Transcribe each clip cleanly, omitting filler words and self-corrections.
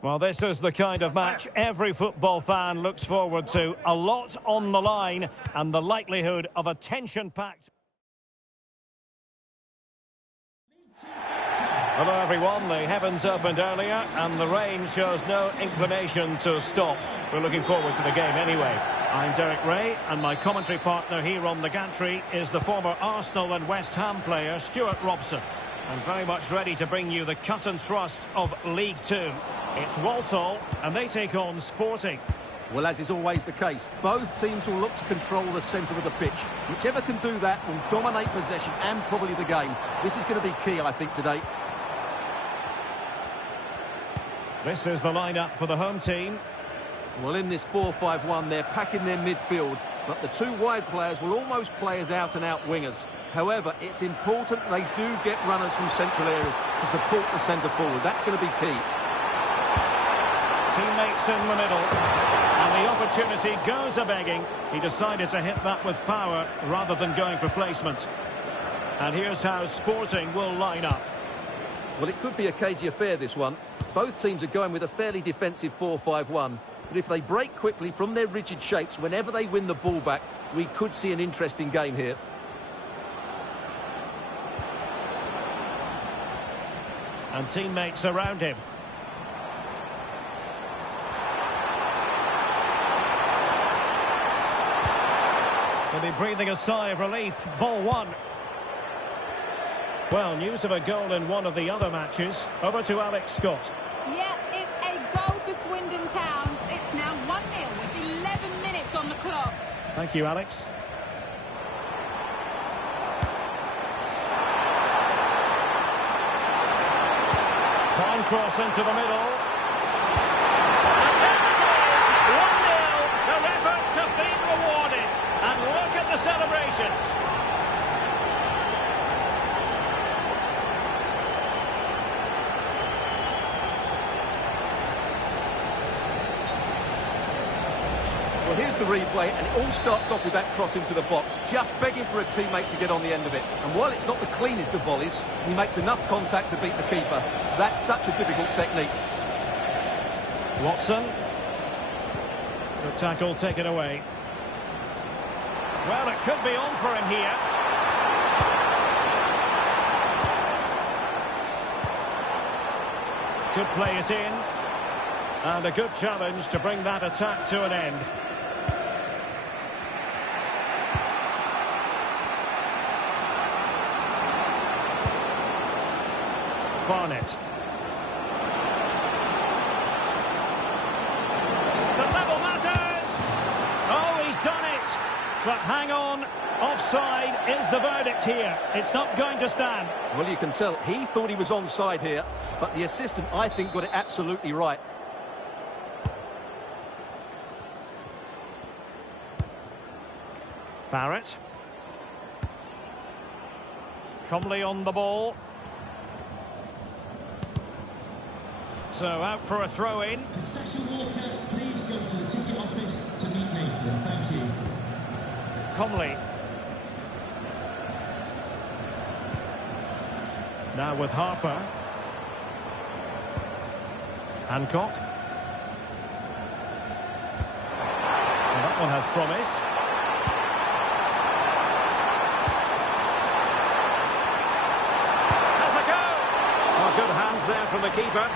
Well, this is the kind of match every football fan looks forward to. A lot on the line and the likelihood of a tension-packed... Hello everyone, the heavens opened earlier and the rain shows no inclination to stop. We're looking forward to the game anyway. I'm Derek Ray and my commentary partner here on the gantry is the former Arsenal and West Ham player Stuart Robson. And very much ready to bring you the cut and thrust of League Two. It's Walsall and they take on Sporting. Well, as is always the case, both teams will look to control the centre of the pitch. Whichever can do that will dominate possession and probably the game. This is going to be key, I think, today. This is the lineup for the home team. Well, in this 4-5-1, they're packing their midfield, but the two wide players will almost play as out-and-out wingers. However, it's important they do get runners from central areas to support the centre forward. That's going to be key. Teammates in the middle, and the opportunity goes a-begging. He decided to hit that with power rather than going for placement. And here's how Sporting will line up. Well, it could be a cagey affair, this one. Both teams are going with a fairly defensive 4-5-1. But if they break quickly from their rigid shapes whenever they win the ball back, we could see an interesting game here. And teammates around him. He'll be breathing a sigh of relief. Ball one. Well, news of a goal in one of the other matches. Over to Alex Scott. Yeah, it's a goal for Swindon Town. It's now 1-0 with 11 minutes on the clock. Thank you, Alex. Fine cross into the middle. And there it is! 1-0. Their efforts have been rewarded. And look at the celebrations. Well, here's the replay, and it all starts off with that cross into the box, just begging for a teammate to get on the end of it. And while it's not the cleanest of volleys, he makes enough contact to beat the keeper. That's such a difficult technique. Watson. Good tackle taken away. Well, it could be on for him here. Could play it in. And a good challenge to bring that attack to an end. Barnett. The level matters! Oh, he's done it! But hang on, offside is the verdict here. It's not going to stand. Well, you can tell he thought he was onside here, but the assistant, I think, got it absolutely right. Barrett. Comley on the ball. So out for a throw-in. Concession Walker, please go to the ticket office to meet Nathan. Thank you. Comley. Now with Harper. Hancock. And that one has promise. Has a go! Oh, good hands there from the keeper.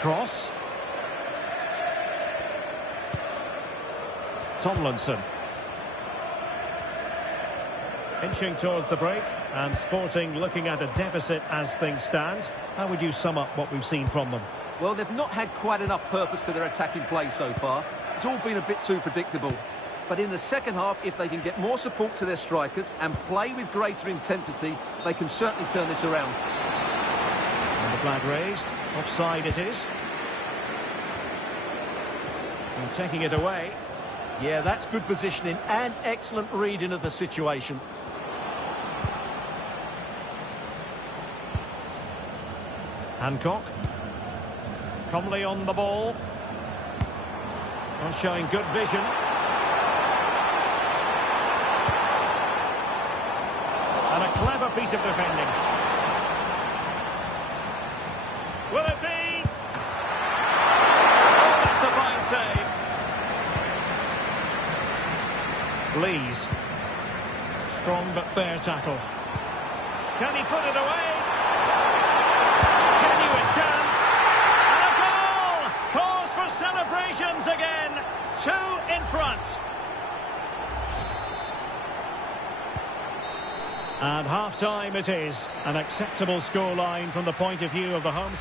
Cross. Tomlinson. Inching towards the break, and Sporting looking at a deficit as things stand. How would you sum up what we've seen from them? Well, they've not had quite enough purpose to their attacking play so far. It's all been a bit too predictable. But in the second half, if they can get more support to their strikers and play with greater intensity, they can certainly turn this around. And the flag raised. Offside it is. And taking it away. Yeah, that's good positioning and excellent reading of the situation. Hancock. Comley on the ball. Not showing good vision. And a clever piece of defending. Will it be? Oh, that's a fine save. Lees. Strong but fair tackle. Can he put it away? Genuine chance. And a goal! Cause for celebrations again. 2 in front. And half-time it is. An acceptable scoreline from the point of view of the home.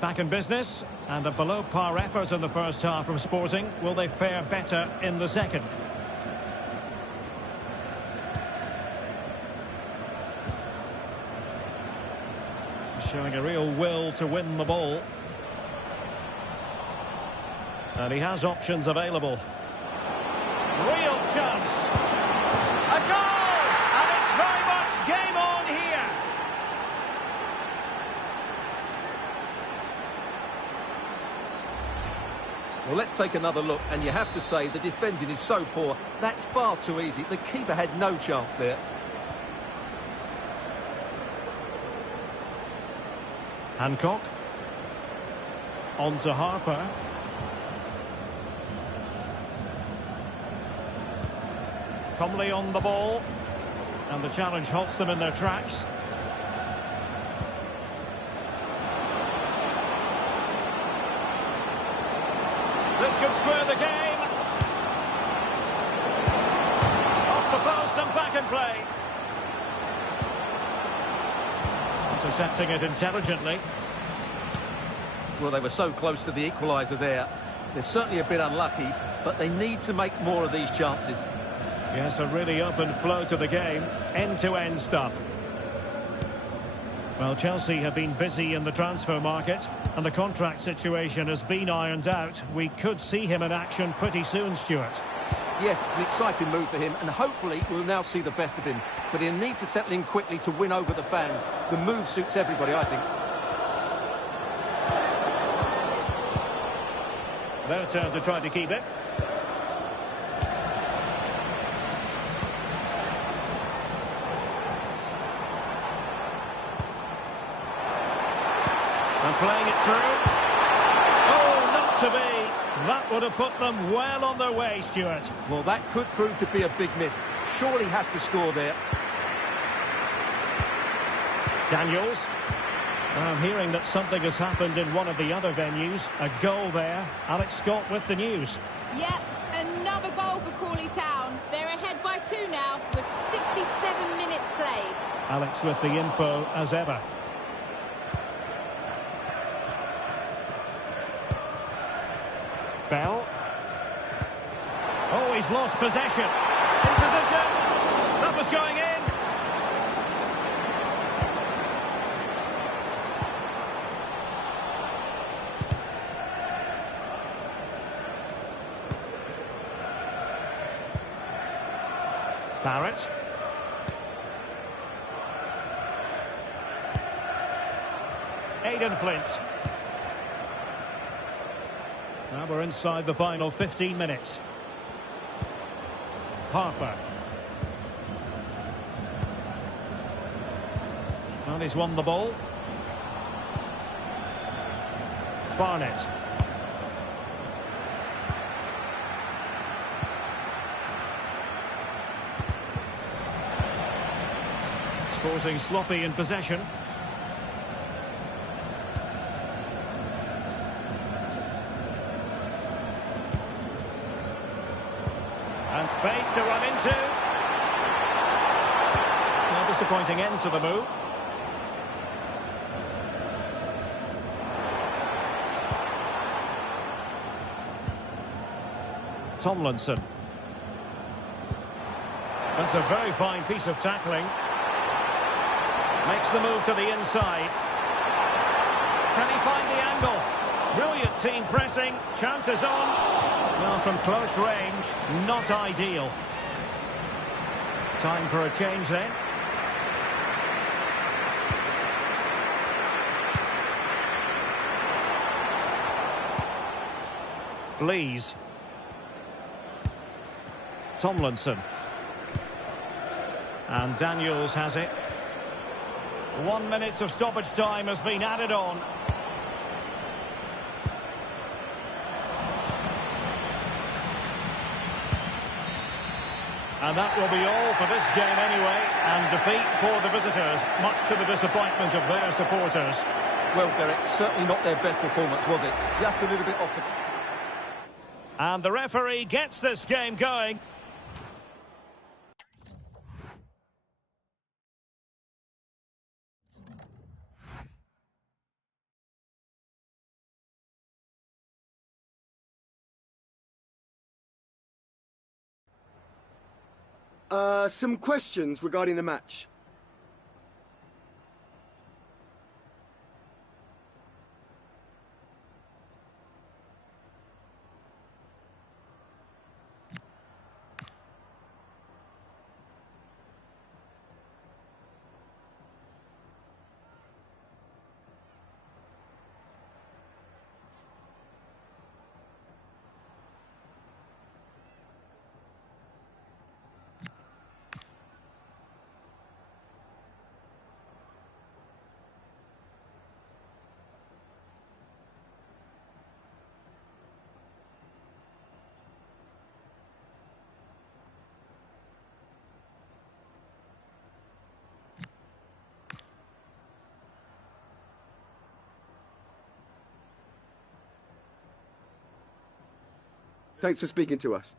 Back in business, and a below-par effort in the first half from Sporting. Will they fare better in the second? Showing a real will to win the ball. And he has options available. Real chance. A goal! And it's very much game on here. Well, let's take another look, and you have to say the defending is so poor. That's far too easy. The keeper had no chance there. Hancock. On to Harper. Comley on the ball. And the challenge halts them in their tracks. This could square the game. Off the post and back in play. Intercepting it intelligently. Well, they were so close to the equaliser there. They're certainly a bit unlucky, but they need to make more of these chances. Yes, a really open flow to the game. End-to-end stuff. Well, Chelsea have been busy in the transfer market, and the contract situation has been ironed out. We could see him in action pretty soon, Stuart. Yes, it's an exciting move for him, and hopefully we'll now see the best of him. But he'll need to settle in quickly to win over the fans. The move suits everybody, I think. Their turn to try to keep it. And playing it through. Oh, not to be. That would have put them well on their way, Stuart. Well, that could prove to be a big miss. Surely has to score there. Daniels. I'm hearing that something has happened in one of the other venues. A goal there. Alex Scott with the news. Yep, another goal for Crawley Town. They're ahead by 2 now with 67 minutes played. Alex with the info as ever. Bell. Oh, he's lost possession. In position. That was going in. Barrett. Aidan Flint. Now we're inside the final 15 minutes. Harper. And he's won the ball. Barnett. Causing sloppy in possession. And space to run into. No disappointing end to the move. Tomlinson. That's a very fine piece of tackling. Makes the move to the inside. Can he find the angle? Brilliant team pressing. Chances on. Well, from close range, not ideal. Time for a change then. Lees. Tomlinson. And Daniels has it. 1 minute of stoppage time has been added on. And that will be all for this game anyway. And defeat for the visitors, much to the disappointment of their supporters. Well, Derek, certainly not their best performance, was it? Just a little bit off the... And the referee gets this game going. Some questions regarding the match. Thanks for speaking to us.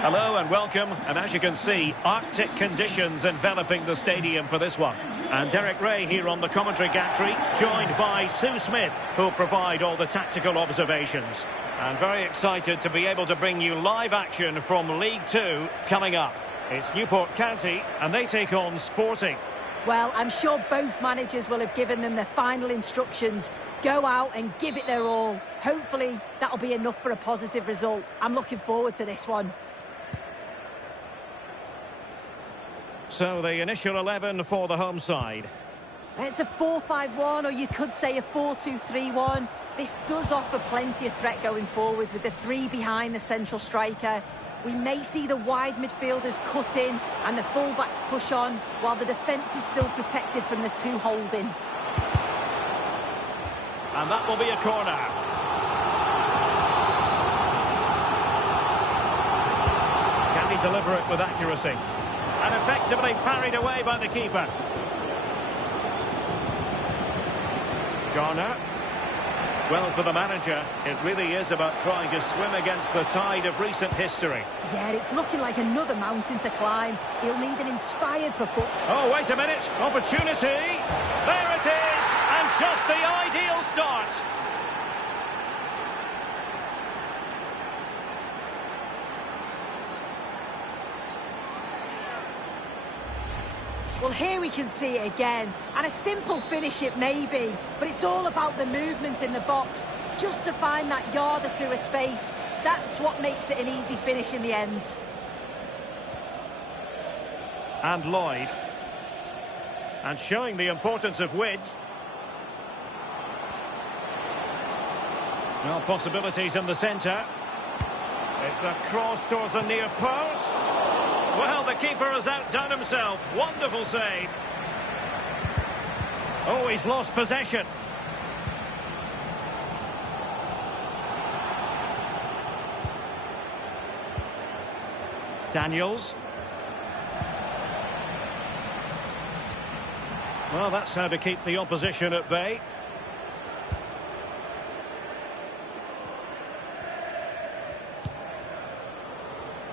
Hello and welcome, and as you can see, Arctic conditions enveloping the stadium for this one. And Derek Ray here on the commentary gantry, joined by Sue Smith, who'll provide all the tactical observations. And very excited to be able to bring you live action from League Two coming up. It's Newport County, and they take on Sporting. Well, I'm sure both managers will have given them their final instructions. Go out and give it their all. Hopefully, that'll be enough for a positive result. I'm looking forward to this one. So the initial 11 for the home side. It's a 4-5-1, or you could say a 4-2-3-1. This does offer plenty of threat going forward with the three behind the central striker. We may see the wide midfielders cut in and the fullbacks push on, while the defence is still protected from the two holding. And that will be a corner. Can he deliver it with accuracy? And effectively parried away by the keeper. Garner. Well, for the manager, it really is about trying to swim against the tide of recent history. Yeah, it's looking like another mountain to climb. He'll need an inspired performance. Oh, wait a minute. Opportunity. There it is. And just the ideal start. Well, here we can see it again, and a simple finish it may be, but it's all about the movement in the box, just to find that yard or two of space. That's what makes it an easy finish in the end. And Lloyd. And showing the importance of width. Well, possibilities in the centre. It's a cross towards the near post. Well, the keeper has outdone himself. Wonderful save. Oh, he's lost possession. Daniels. Well, that's how to keep the opposition at bay.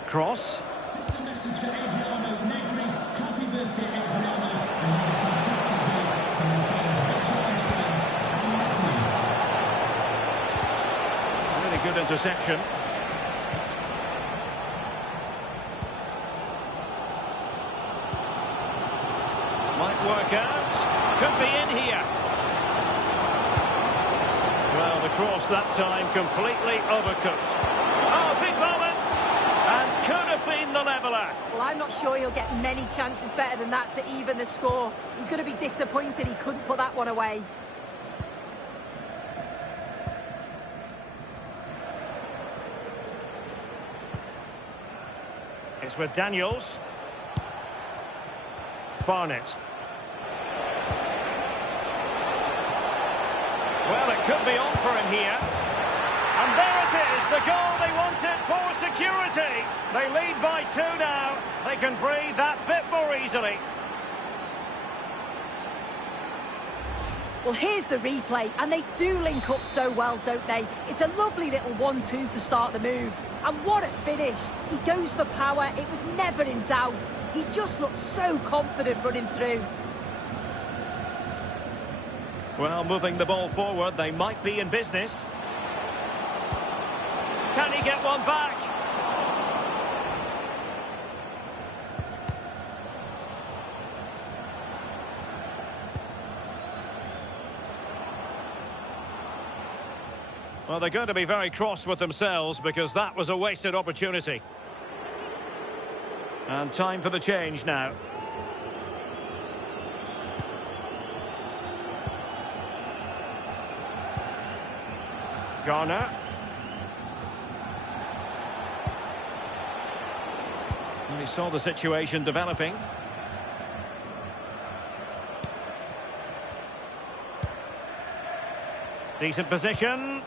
Cross. This is a message for Adriano Negri. Happy birthday, Adriano. And have a fantastic day from your fans Victor Armstrong and Matthew. Really good interception. Might work out. Could be in here. Well, the cross that time completely overcooked. Oh, big moment! And could have been the leveller. Well, I'm not sure he'll get many chances better than that to even the score. He's going to be disappointed he couldn't put that one away. It's with Daniels. Barnett. Well, it could be on for him here. And there it is, the goal they wanted for security. They lead by 2 now. They can breathe that bit more easily. Well, here's the replay, and they do link up so well, don't they? It's a lovely little 1-2 to start the move. And what a finish. He goes for power. It was never in doubt. He just looks so confident running through. Well, moving the ball forward, they might be in business. Can he get one back? Well, they're going to be very cross with themselves because that was a wasted opportunity. And time for the change now. Garner. And he saw the situation developing. Decent position.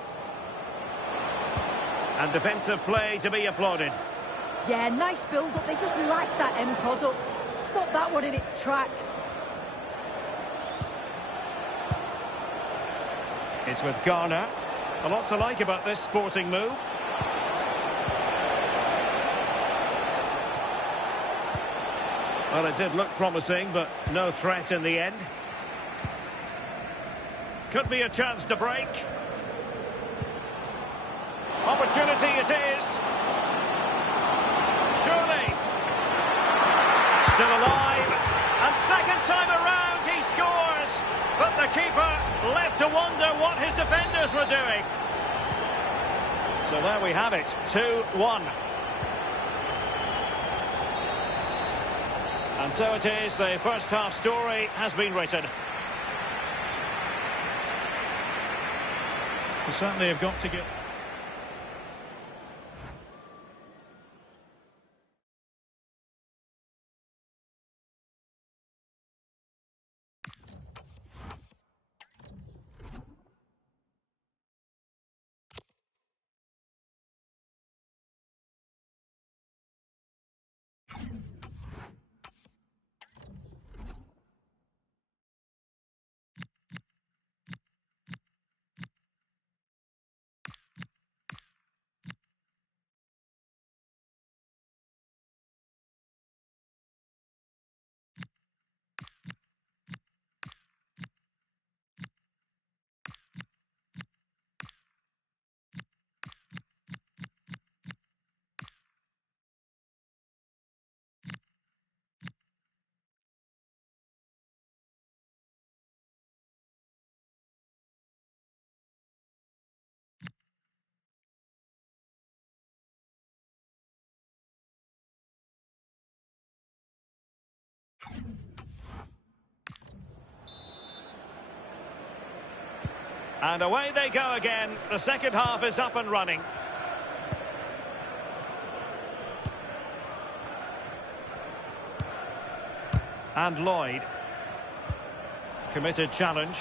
And defensive play to be applauded. Yeah, nice build-up. They just like that end product. Stop that one in its tracks. It's with Garner. A lot to like about this Sporting move. Well, it did look promising, but no threat in the end. Could be a chance to break. Opportunity it is. Surely. Still alive. And second time around he scores. But the keeper left to wonder what his defenders were doing. So there we have it, 2-1. And so it is, the first half story has been written. We certainly have got to get... And away they go again. The second half is up and running. And Lloyd. Committed challenge.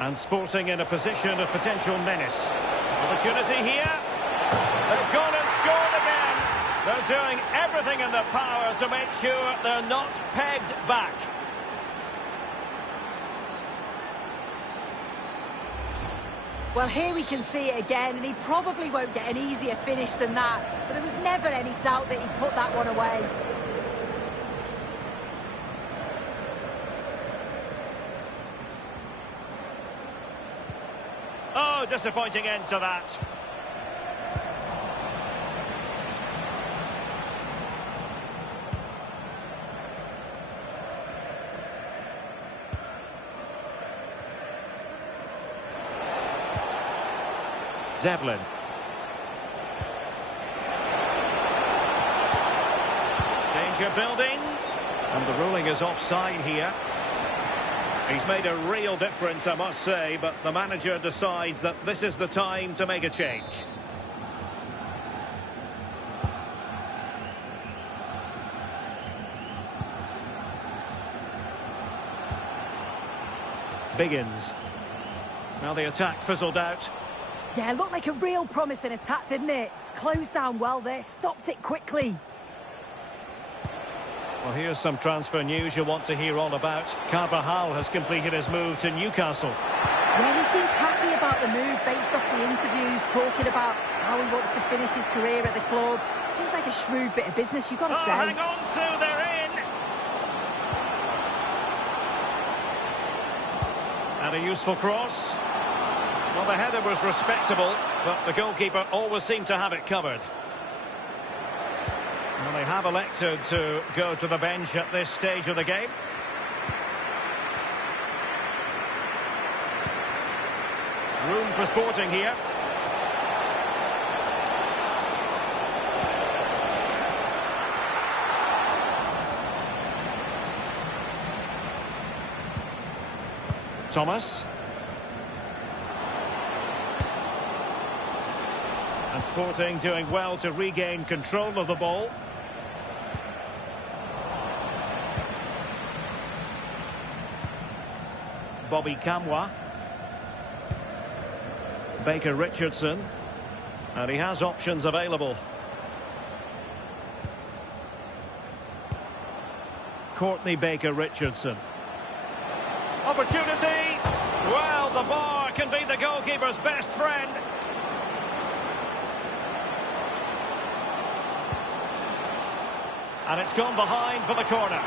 And Sporting in a position of potential menace. Opportunity here. They've gone and scored again. They're doing everything in their power to make sure they're not pegged back. Well, here we can see it again, and he probably won't get an easier finish than that. But there was never any doubt that he put that one away. Oh, disappointing end to that. Devlin. Danger building. And the ruling is offside here. He's made a real difference, I must say, but the manager decides that this is the time to make a change. Biggins. Now the attack fizzled out. Yeah, looked like a real promising attack, didn't it? Closed down well there, stopped it quickly. Well, here's some transfer news you'll want to hear all about. Carvajal has completed his move to Newcastle. Yeah, he seems happy about the move based off the interviews, talking about how he wants to finish his career at the club. Seems like a shrewd bit of business, you've got to say. Hang on, Sue, they're in! And a useful cross. Well, the header was respectable, but the goalkeeper always seemed to have it covered. Well, they have elected to go to the bench at this stage of the game. Room for Sporting here. Thomas. And Sporting doing well to regain control of the ball. Bobby Kamwa. Baker Richardson. And he has options available. Courtney Baker Richardson. Opportunity! Well, the bar can be the goalkeeper's best friend. And it's gone behind for the corner.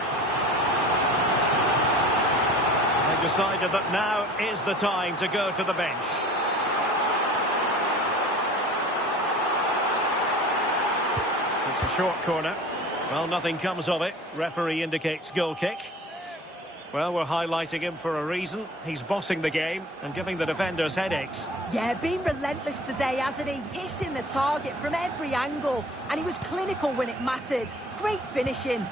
They decided that now is the time to go to the bench. It's a short corner. Well, nothing comes of it. Referee indicates goal kick. Well, we're highlighting him for a reason. He's bossing the game and giving the defenders headaches. Yeah, been relentless today, hasn't he? Hitting the target from every angle. And he was clinical when it mattered. Great finishing.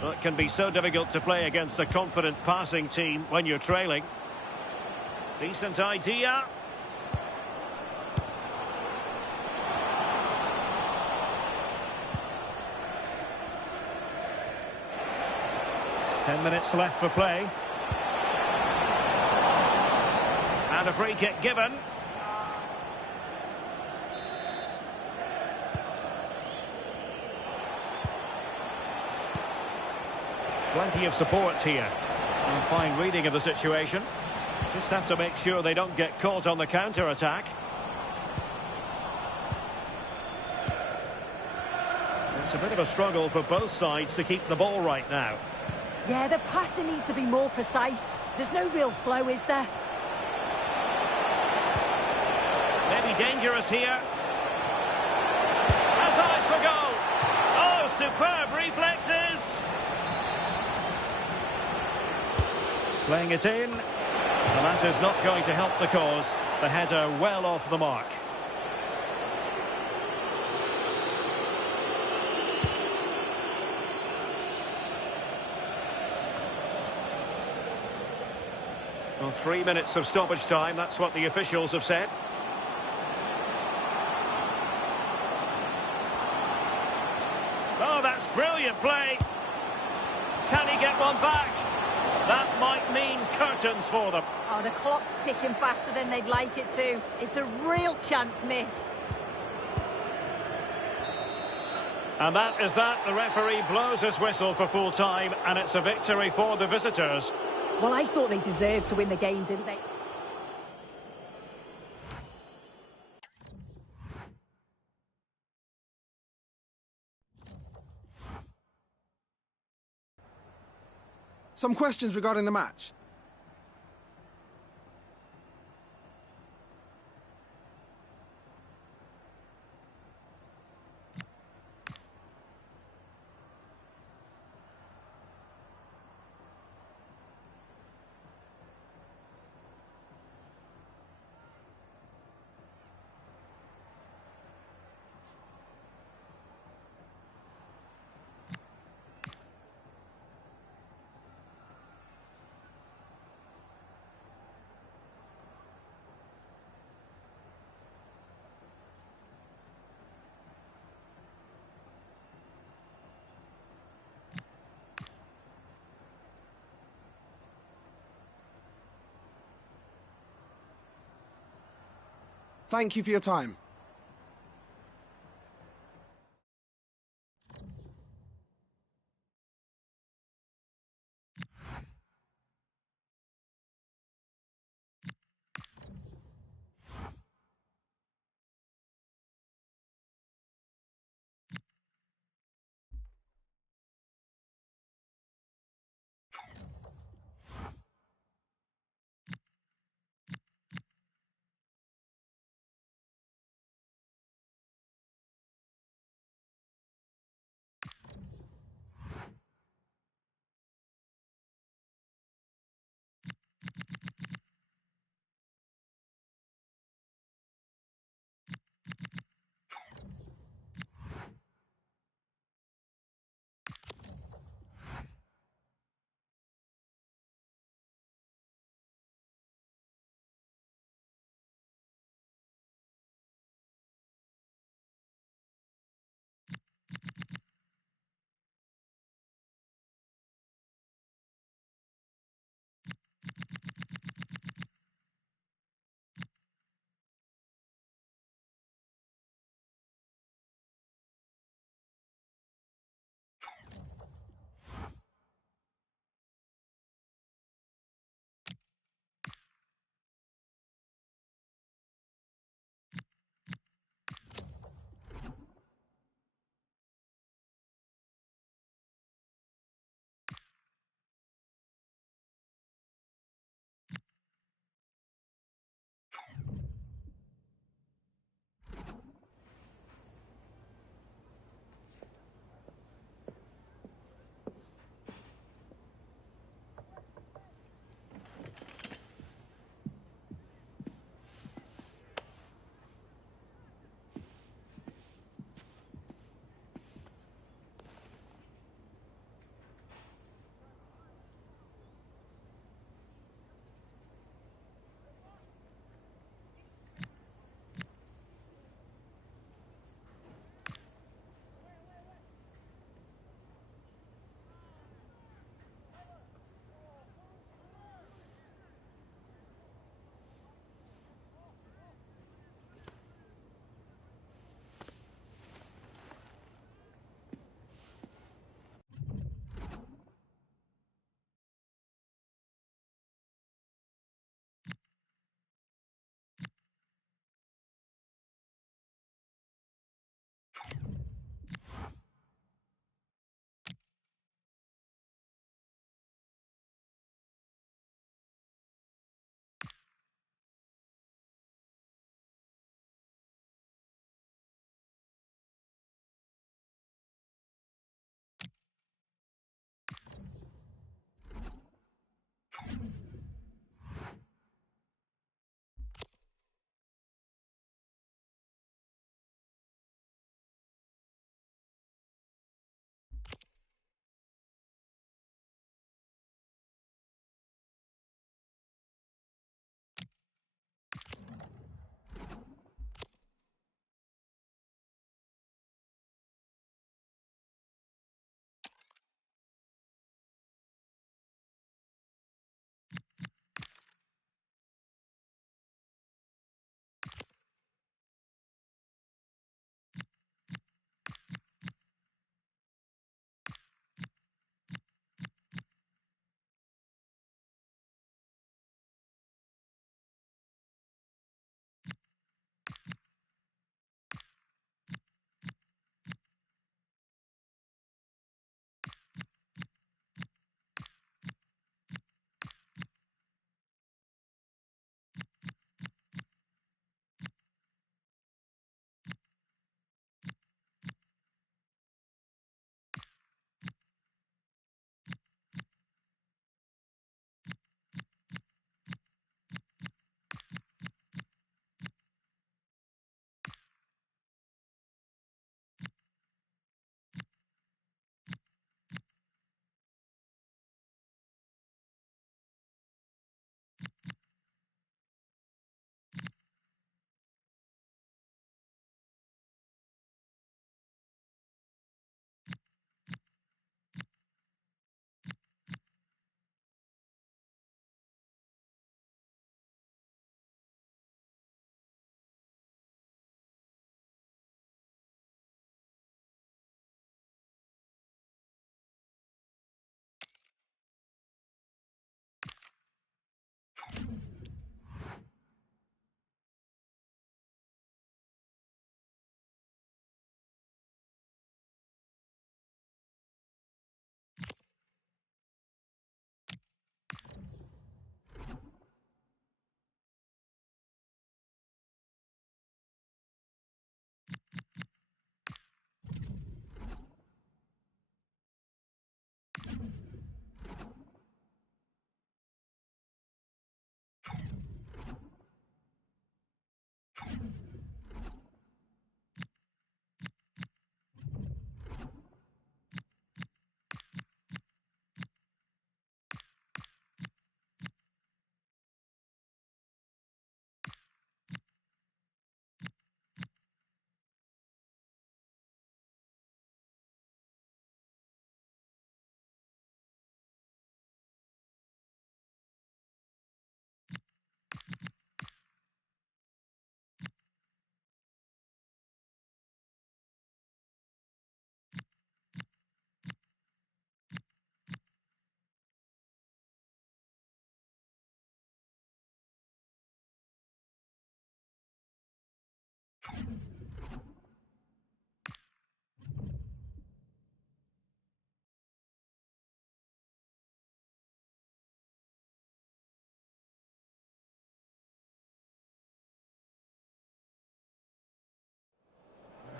Well, it can be so difficult to play against a confident passing team when you're trailing. Decent idea. Ten minutes left for play. And a free kick given. Plenty of support here. And fine reading of the situation. Just have to make sure they don't get caught on the counter-attack. It's a bit of a struggle for both sides to keep the ball right now. Yeah, the passing needs to be more precise. There's no real flow, is there? Maybe dangerous here. Has eyes for goal. Oh, superb reflexes. Playing it in. And that is not going to help the cause. The header well off the mark. Well, 3 minutes of stoppage time, that's what the officials have said. Oh, that's brilliant play. Can he get one back? That might mean curtains for them. Oh, the clock's ticking faster than they'd like it to. It's a real chance missed. And that is that. The referee blows his whistle for full time, and it's a victory for the visitors. Well, I thought they deserved to win the game, didn't they? Some questions regarding the match. Thank you for your time.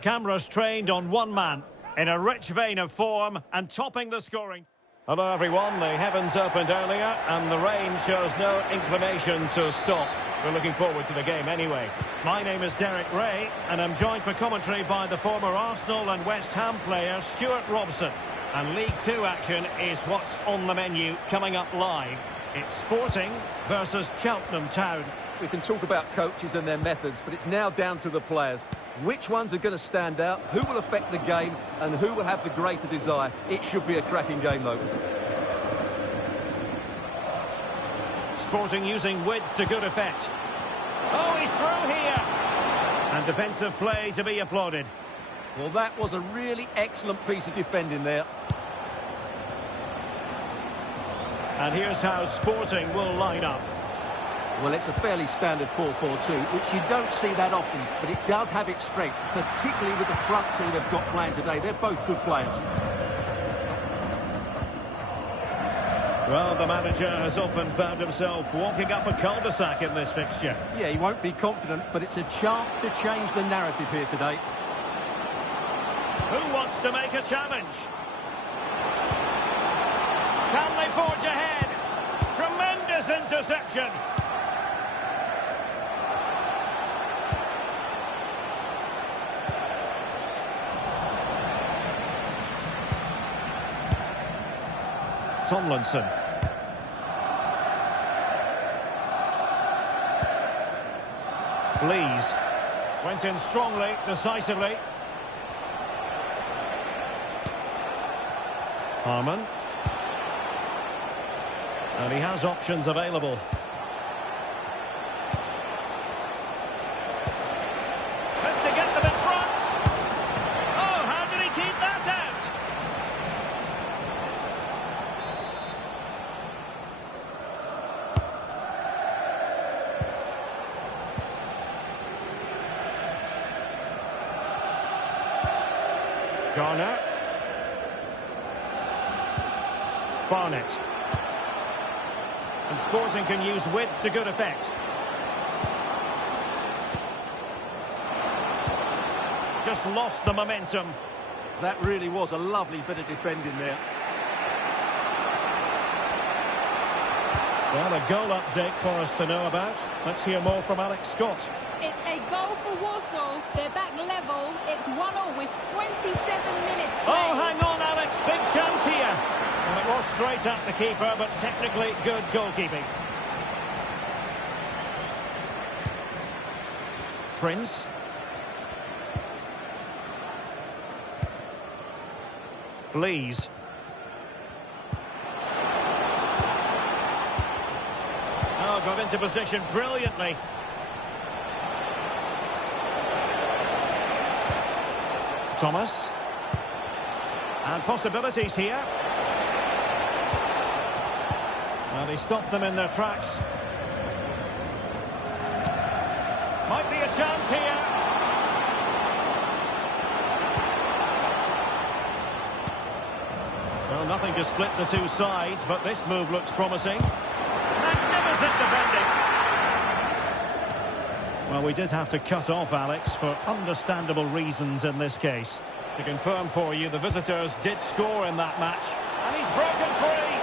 Cameras trained on one man, in a rich vein of form and topping the scoring. Hello everyone, the heavens opened earlier and the rain shows no inclination to stop. We're looking forward to the game anyway. My name is Derek Ray and I'm joined for commentary by the former Arsenal and West Ham player Stuart Robson. And League Two action is what's on the menu coming up live. It's Sporting versus Cheltenham Town. We can talk about coaches and their methods, but it's now down to the players. Which ones are going to stand out, who will affect the game, and who will have the greater desire? It should be a cracking game, though. Sporting using width to good effect. Oh, he's through here! And defensive play to be applauded. Well, that was a really excellent piece of defending there. And here's how Sporting will line up. Well, it's a fairly standard 4-4-2, which you don't see that often, but it does have its strength, particularly with the front two they've got playing today. They're both good players. Well, the manager has often found himself walking up a cul-de-sac in this fixture. Yeah, he won't be confident, but it's a chance to change the narrative here today. Who wants to make a challenge? Can they forge ahead? Tremendous interception. Tomlinson. Lees. Went in strongly, decisively. Harman. And he has options available. Has to get them in front. Oh, how did he keep that out? Garner. Barnett. And Sporting can use width to good effect. Just lost the momentum. That really was a lovely bit of defending there. Well, a goal update for us to know about. Let's hear more from Alex Scott. It's a goal for Warsaw. They're back level. It's 1-1 with 27 minutes played. Oh, hang on, Alex. Big chance here. Well, it was straight at the keeper, but technically good goalkeeping. Prince. Lees. Oh, got into position brilliantly. Thomas. And possibilities here. Well, he stopped them in their tracks. Might be a chance here. Well, nothing to split the two sides, but this move looks promising. Magnificent defending. Well, we did have to cut off Alex for understandable reasons in this case. To confirm for you, the visitors did score in that match. And he's broken free.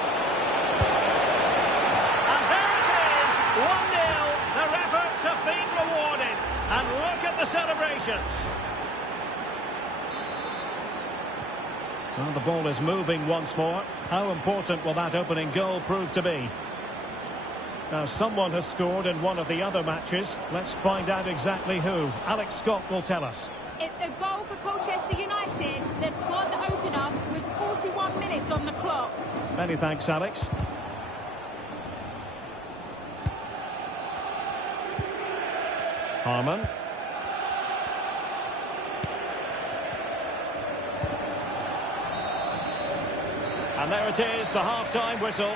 And there it is, 1-0. Their efforts have been rewarded. And look at the celebrations. Well, the ball is moving once more. How important will that opening goal prove to be? Now, someone has scored in one of the other matches. Let's find out exactly who. Alex Scott will tell us. It's a goal for Colchester United. They've scored the opener with 41 minutes on the clock. Many thanks, Alex. Harman. And there it is, the half-time whistle.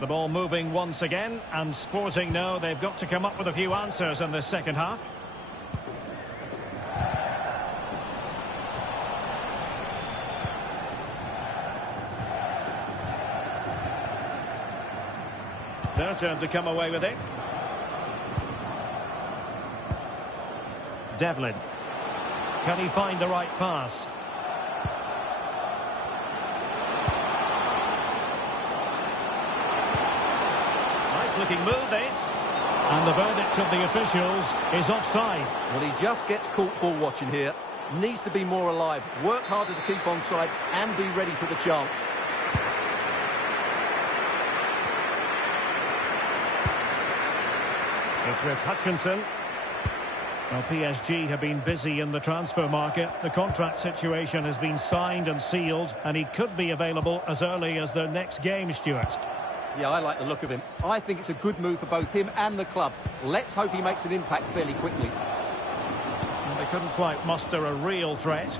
The ball moving once again, and Sporting know they've got to come up with a few answers in this second half. Their turn to come away with it. Devlin. Can he find the right pass? Nice looking move, this. And the verdict of the officials is offside. Well, he just gets caught ball watching here. Needs to be more alive, work harder to keep onside and be ready for the chance. It's with Hutchinson. Well, PSG have been busy in the transfer market. The contract situation has been signed and sealed, and he could be available as early as the next game, Stuart. Yeah, I like the look of him. I think it's a good move for both him and the club. Let's hope he makes an impact fairly quickly. And they couldn't quite muster a real threat.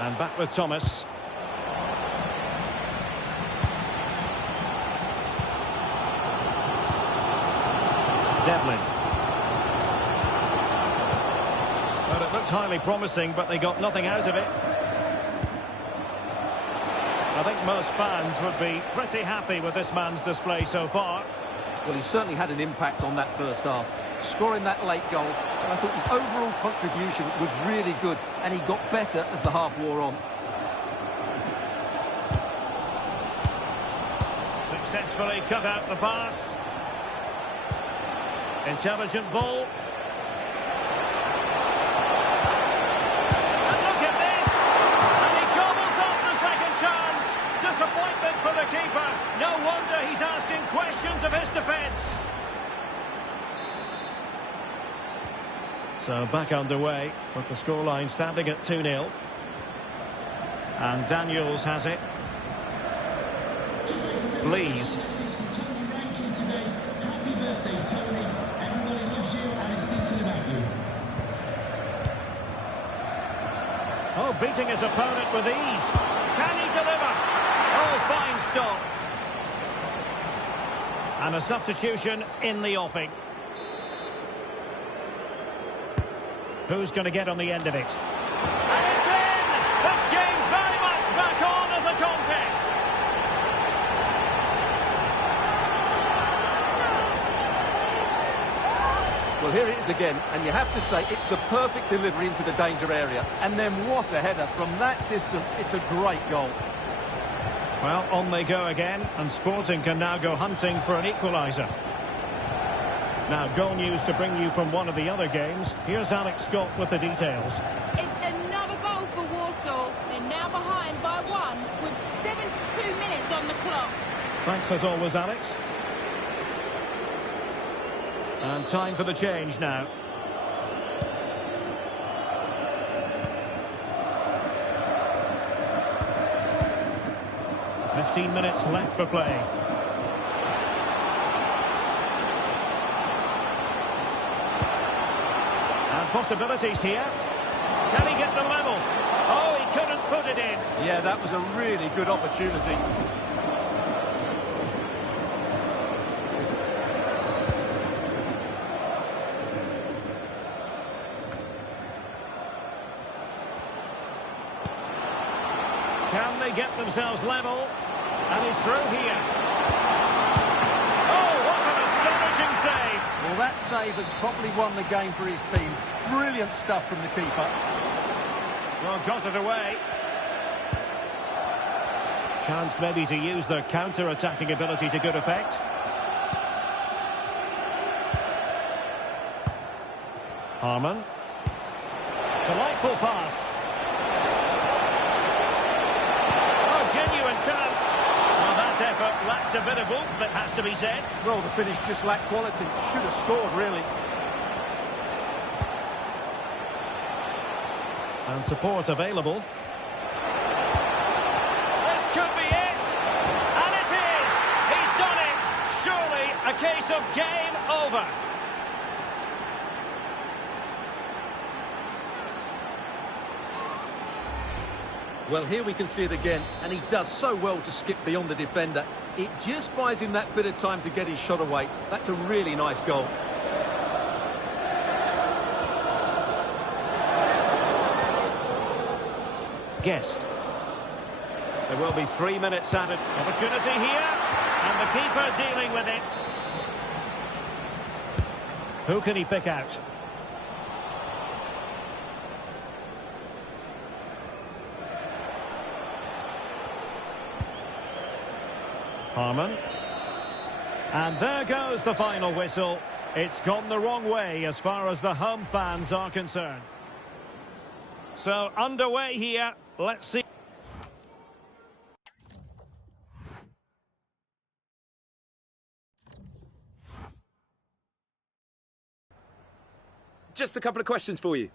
And back with Thomas. Devlin. Well, it looked highly promising, but they got nothing out of it. I think most fans would be pretty happy with this man's display so far. Well, he certainly had an impact on that first half. Scoring that late goal, and I thought his overall contribution was really good, and he got better as the half wore on. Successfully cut out the pass. Intelligent ball. And look at this! And he gobbles up the second chance. Disappointment for the keeper. No wonder he's asking questions of his defence. So back underway, but the scoreline standing at 2-0. And Daniels has it. Please. Happy birthday, Tony. Everybody loves you and is thinking about you. Oh, beating his opponent with ease. Can he deliver? Oh, fine stop. And a substitution in the offing. Who's going to get on the end of it? And it's in! This game very much back on as a contest. Well, here it is again, and you have to say it's the perfect delivery into the danger area. And then what a header. From that distance, it's a great goal. Well, on they go again, and Sporting can now go hunting for an equaliser. Now, goal news to bring you from one of the other games. Here's Alex Scott with the details. It's another goal for Warsaw. They're now behind by 1 with 72 minutes on the clock. Thanks as always, Alex. And time for the change now. "15 minutes left for play. And possibilities here. Can he get the level? Oh, he couldn't put it in. Yeah, that was a really good opportunity. Can they get themselves level? And he's through here. Oh, what an astonishing save! Well, that save has probably won the game for his team. Brilliant stuff from the keeper. Well, got it away. Chance maybe to use their counter-attacking ability to good effect. Harman. Delightful pass. Genuine chance. Well, that effort lacked a bit of oomph, it has to be said. Well, the finish just lacked quality. Should have scored, really. And support available. This could be it. And it is. He's done it. Surely a case of game over. Well, here we can see it again, and he does so well to skip beyond the defender. It just buys him that bit of time to get his shot away. That's a really nice goal. Guest. There will be 3 minutes added. Opportunity here, and the keeper dealing with it. Who can he pick out? Harman. And there goes the final whistle. It's gone the wrong way as far as the home fans are concerned. So underway here. Let's see. Just a couple of questions for you.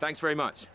Thanks very much.